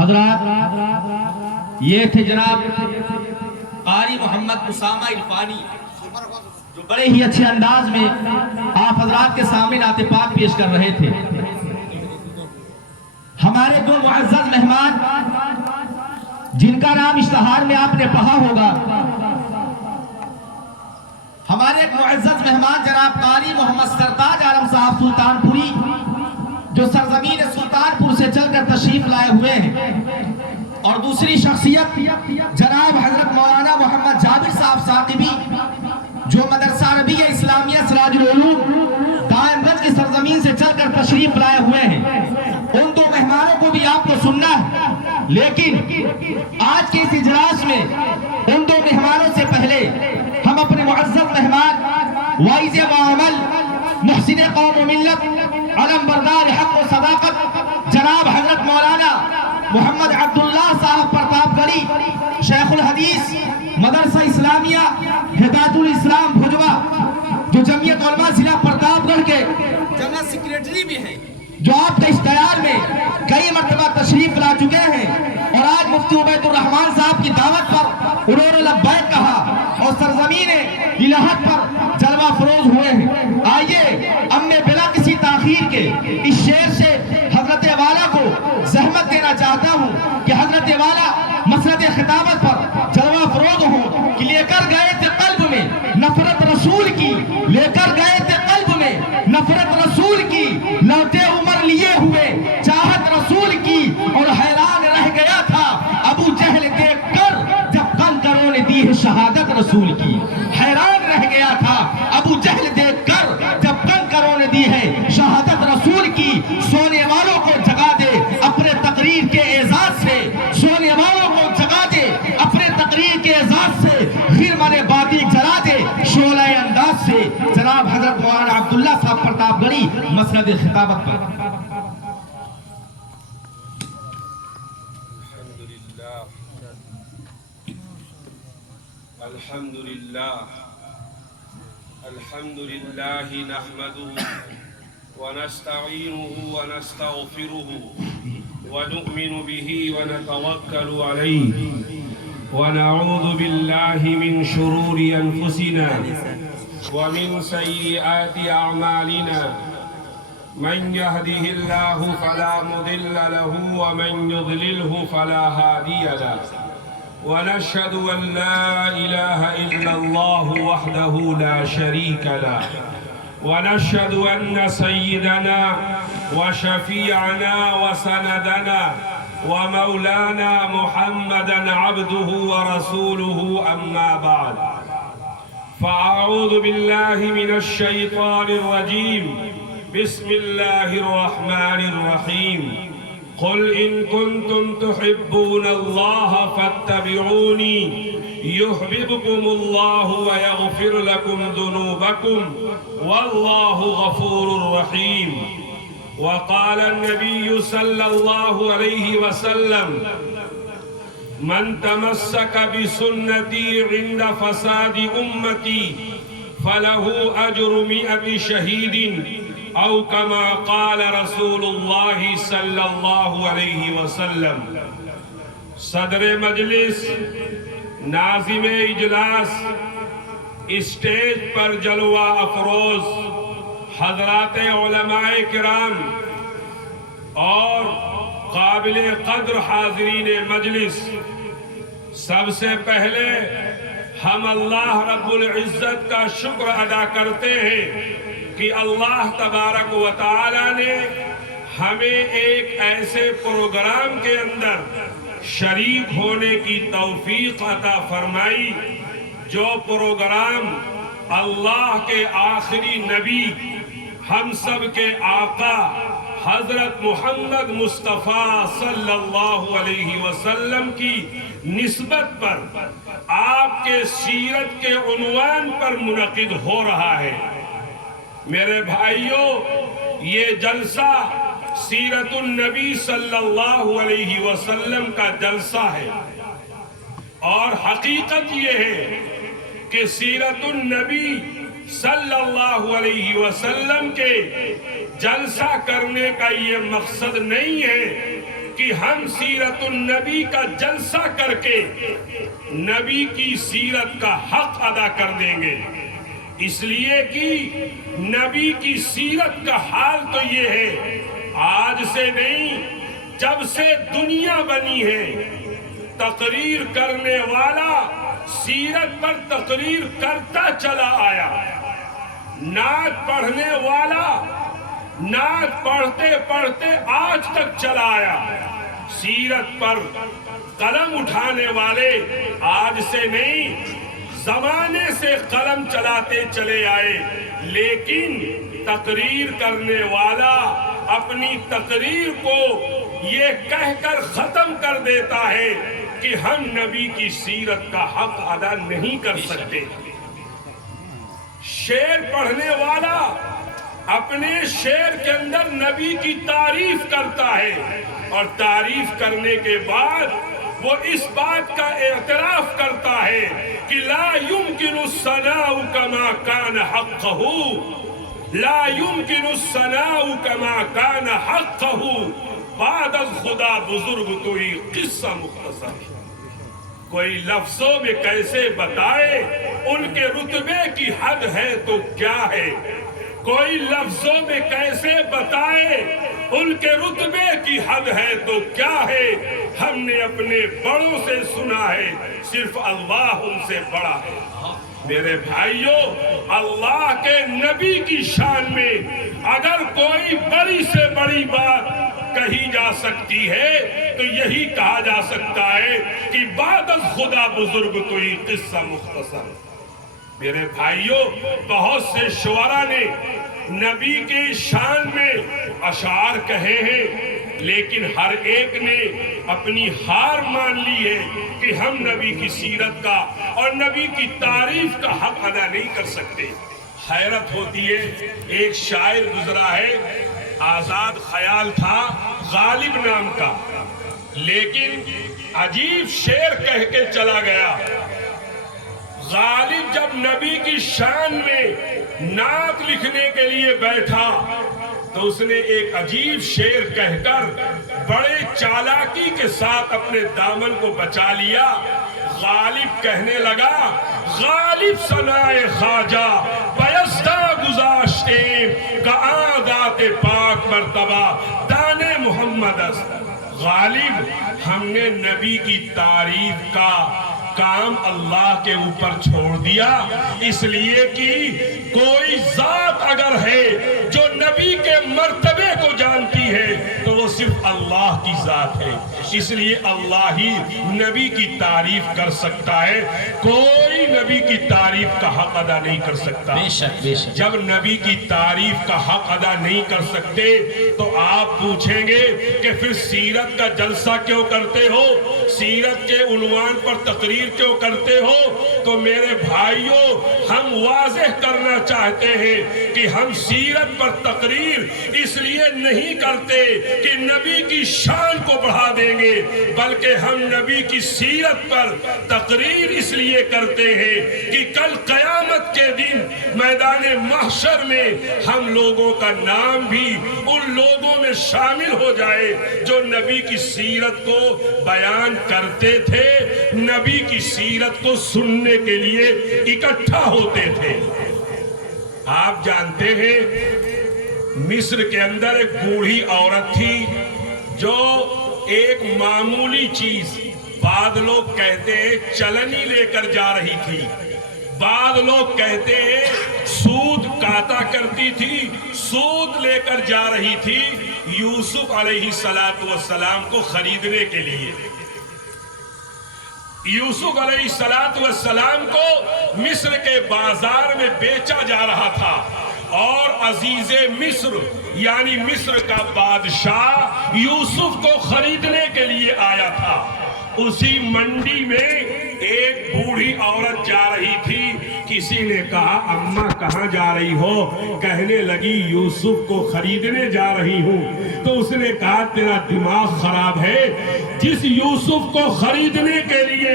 حضرات یہ تھے جناب قاری محمد اسامہ عرفانی، جو بڑے ہی اچھے انداز میں آپ حضرات کے سامنے نعت پاک پیش کر رہے تھے۔ ہمارے دو معزز مہمان جن کا نام اشتہار میں آپ نے پڑھا ہوگا، ہمارے ایک معزز مہمان جناب قاری محمد سرتاج عالم صاحب سلطان پوری، جو سرزمین سلطان پور سے چل کر تشریف لائے ہوئے ہیں، اور دوسری شخصیت جناب حضرت مولانا محمد جابر صاحب ثاقبی، جو مدرسہ عربیہ اسلامیہ سراج العلوم دائم گنج کی سرزمین سے چل کر تشریف لائے ہوئے ہیں۔ ان دو مہمانوں کو بھی آپ کو سننا ہے، لیکن آج کے اس اجلاس میں ان دو مہمانوں سے پہلے ہم اپنے معزز مہمان وائز معامل، محسن قوم و ملت، علم بردار حق و صداقت جناب حضرت مولانا محمد عبداللہ صاحب پرتاپ گڑھی، شیخ الحدیث مدرسہ اسلامیہ ہدایت الاسلام بھجوا، جو جمعیت علماء ضلع پرتاپ گڑھ کے جنرل سیکریٹری بھی ہیں، جو آپ کے اشتہار میں کئی مرتبہ تشریف لا چکے ہیں، اور آج مفتی عبید الرحمان صاحب کی دعوت پر انہوں نے لبیک کہا اور سرزمین الہت پر جلوہ فروز ہوئے ہیں۔ آئیے اب میں بلا کسی تاخیر کے اس شعر سے حضرت والا کو زحمت دینا چاہتا ہوں کہ حضرت والا مسرت خطابت پر جلوہ فروز ہوں، کہ لے کر گئے تھے قلب میں نفرت رسول کی، لے کر گئے تھے قلب میں نفرت رسول کی، لوٹے عمر لیے ہوئے چاہت رسول کی، اور حیران رہ گیا تھا ابو جہل دیکھ کر جب کنکروں نے دی ہے شہادت رسول کی، حیران رہ گیا تھا ابو جہل دیکھ کر جب کنکروں نے دی ہے شہادت رسول کی۔ سونے والوں کو جگا دے اپنے تقریر کے اعزاز سے، سونے والوں کو جگا دے اپنے تقریر کے اعزاز سے، خرمن بادی جلا دے شعلہ انداز سے۔ جناب حضرت مولانا عبداللہ صاحب پرتاپ گڑھی مسند خطابت پر۔ الحمد لله نحمده ونستعينه ونستغفره ونؤمن به ونتوكل عليه ونعوذ بالله من شرور أنفسنا ومن سيئات أعمالنا، من يهده الله فلا مضل له ومن يضلله فلا هادي له، ونشهد أن لا إله إلا الله وحده لا شريك له، ونشهد أن سيدنا وشفيعنا وسندنا ومولانا محمدا عبده ورسوله، أما بعد، فأعوذ بالله من الشيطان الرجيم، بسم الله الرحمن الرحيم، قل إن كنتم تحبون الله فاتبعوني يحببكم الله ويغفر لكم ذنوبكم والله غفور رحيم۔ وقال النبي صلى الله عليه وسلم، من تمسك بسنتي عند فساد أمتي فله أجر 100 شهيد، او كما قال رسول اللہ صلی اللہ علیہ وسلم۔ صدر مجلس، ناظم اجلاس، اسٹیج پر جلوہ افروز حضرات علماء کرام اور قابل قدر حاضرین مجلس، سب سے پہلے ہم اللہ رب العزت کا شکر ادا کرتے ہیں کہ اللہ تبارک و تعالی نے ہمیں ایک ایسے پروگرام کے اندر شریک ہونے کی توفیق عطا فرمائی، جو پروگرام اللہ کے آخری نبی، ہم سب کے آقا حضرت محمد مصطفیٰ صلی اللہ علیہ وسلم کی نسبت پر، آپ کے سیرت کے عنوان پر منعقد ہو رہا ہے۔ میرے بھائیوں، یہ جلسہ سیرت النبی صلی اللہ علیہ وسلم کا جلسہ ہے، اور حقیقت یہ ہے کہ سیرت النبی صلی اللہ علیہ وسلم کے جلسہ کرنے کا یہ مقصد نہیں ہے کہ ہم سیرت النبی کا جلسہ کر کے نبی کی سیرت کا حق ادا کر دیں گے، اس لیے کہ نبی کی سیرت کا حال تو یہ ہے، آج سے نہیں، جب سے دنیا بنی ہے تقریر کرنے والا سیرت پر تقریر کرتا چلا آیا، نعت پڑھنے والا نعت پڑھتے پڑھتے آج تک چلا آیا، سیرت پر قلم اٹھانے والے آج سے نہیں زمانے سے قلم چلاتے چلے آئے، لیکن تقریر کرنے والا اپنی تقریر کو یہ کہہ کر ختم کر دیتا ہے کہ ہم نبی کی سیرت کا حق ادا نہیں کر سکتے۔ شعر پڑھنے والا اپنے شعر کے اندر نبی کی تعریف کرتا ہے، اور تعریف کرنے کے بعد وہ اس بات کا اعتراف کرتا ہے کہ لا يمكن الثناء كما كان حقه، لا يمكن الثناء كما كان حقه، بعد از خدا بزرگ تو ہی قصہ مختصر۔ کوئی لفظوں میں کیسے بتائے ان کے رتبے کی حد ہے تو کیا ہے، کوئی لفظوں میں کیسے بتائے ان کے رتبے کی حد ہے تو کیا ہے، ہم نے اپنے بڑوں سے سنا ہے صرف اللہ ان سے بڑا ہے۔ میرے بھائیوں، اللہ کے نبی کی شان میں اگر کوئی بڑی سے بڑی بات کہی جا سکتی ہے تو یہی کہا جا سکتا ہے کہ بعد از خدا بزرگ تو ہی قصہ مختصر۔ میرے بھائیوں، بہت سے شعراء نے نبی کے شان میں اشعار کہے ہیں، لیکن ہر ایک نے اپنی ہار مان لی ہے کہ ہم نبی کی سیرت کا اور نبی کی تعریف کا حق ادا نہیں کر سکتے۔ حیرت ہوتی ہے، ایک شاعر گزرا ہے، آزاد خیال تھا، غالب نام کا، لیکن عجیب شعر کہہ کے چلا گیا۔ غالب جب نبی کی شان میں نعت لکھنے کے لیے بیٹھا تو اس نے ایک عجیب شعر کہہ کر بڑے چالاکی کے ساتھ اپنے دامن کو بچا لیا۔ غالب کہنے لگا، غالب ثنائے خواجہ بیستہ گزاشتے کا عادات پاک مرتبہ دانے محمد است۔ غالب، ہم نے نبی کی تعریف کا کام اللہ کے اوپر چھوڑ دیا، اس لیے کہ کوئی ذات اگر ہے جو نبی کے مرتبے کو جانتی ہے تو وہ صرف اللہ کی ذات ہے، اس لیے اللہ ہی نبی کی تعریف کر سکتا ہے، کوئی نبی کی تعریف کا حق ادا نہیں کر سکتا۔ بے شک بے شک۔ جب نبی کی تعریف کا حق ادا نہیں کر سکتے تو آپ پوچھیں گے کہ پھر سیرت کا جلسہ کیوں کرتے ہو، سیرت کے عنوان پر تقریر کیوں کرتے ہو؟ تو میرے بھائیوں، ہم واضح کرنا چاہتے ہیں کہ ہم سیرت پر تقریر اس لیے نہیں کرتے کہ نبی کی شان کو بڑھا دیں گے، بلکہ ہم نبی کی سیرت پر تقریر اس لیے کرتے ہیں کہ کل قیامت کے دن میدان محشر میں ہم لوگوں کا نام بھی ان لوگوں میں شامل ہو جائے جو نبی کی سیرت کو بیان کرتے تھے، نبی کی سیرت کو سننے کے لیے اکٹھا ہوتے تھے۔ آپ جانتے ہیں مصر کے اندر ایک بوڑھی عورت تھی جو ایک معمولی چیز، بعض لوگ کہتے ہیں چلنی لے کر جا رہی تھی، بعض لوگ کہتے ہیں سود کاتا کرتی تھی، سود لے کر جا رہی تھی یوسف علیہ السلام کو خریدنے کے لیے۔ یوسف علیہ السلام کو مصر کے بازار میں بیچا جا رہا تھا، اور عزیز مصر یعنی مصر کا بادشاہ یوسف کو خریدنے کے لیے آیا تھا۔ اسی منڈی میں ایک بوڑھی عورت جا رہی تھی، کسی نے کہا اماں کہاں جا رہی ہو؟ کہنے لگی یوسف کو خریدنے جا رہی ہوں۔ تو اس نے کہا تیرا دماغ خراب ہے، جس یوسف کو خریدنے کے لیے